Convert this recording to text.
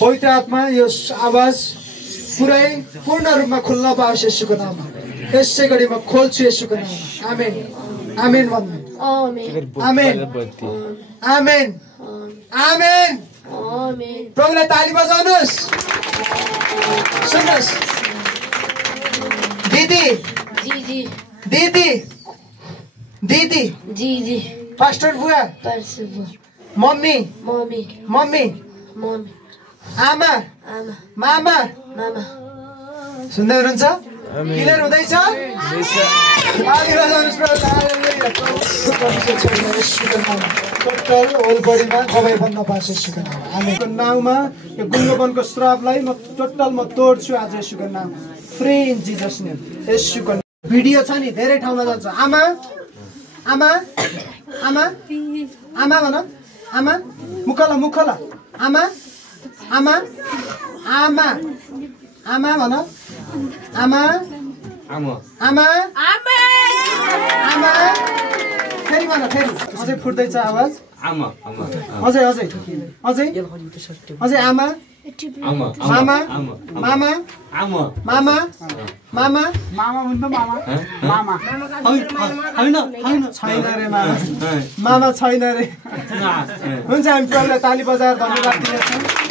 पवित्र आत्मा यो आवाज पुरै पूर्ण रूपमा खुल्न पाओस् येशूको नाममा। यसै गरी म खोल्छु येशूको नाममा। आमेन आमेन भन्नु। आमेन आमेन आमेन। प्रभुलाई ताली बजाउनुहोस्। सुन्नुहोस् दिदी दिदी दिदी दिदी पास्टर बुवा मम्मी मम्मी आमा मामा सुन्दै हुनुहुन्छ? क्लियर हुँदैछ? टोटल होल बडीमा दबाई बन्न पाउँछ येशूको नाममा। आमेनको नाउँमा यो गुङ्गोपनको श्रापलाई म तोड्छु आज येशूको नाममा। Free in Jesus name. येशूको भिडियो छ नि धेरै ठाउँमा जान्छ। आमा आमा आमा आमा भन। आमा मुखला मुखला आमा आमा आमा आमा भन। आमा आमा आमा आमा फेरि भन फेरि। अझै फुट्दैछ आवाज। आमा अझै अझै अझै अझै आमा मामा मामा मामा मामा मामा मामा छैन रे मामा छैन रे। हुन्छ हामी प्रभुलाई ताली बजाएर धन्यवाद दिनेछौँ।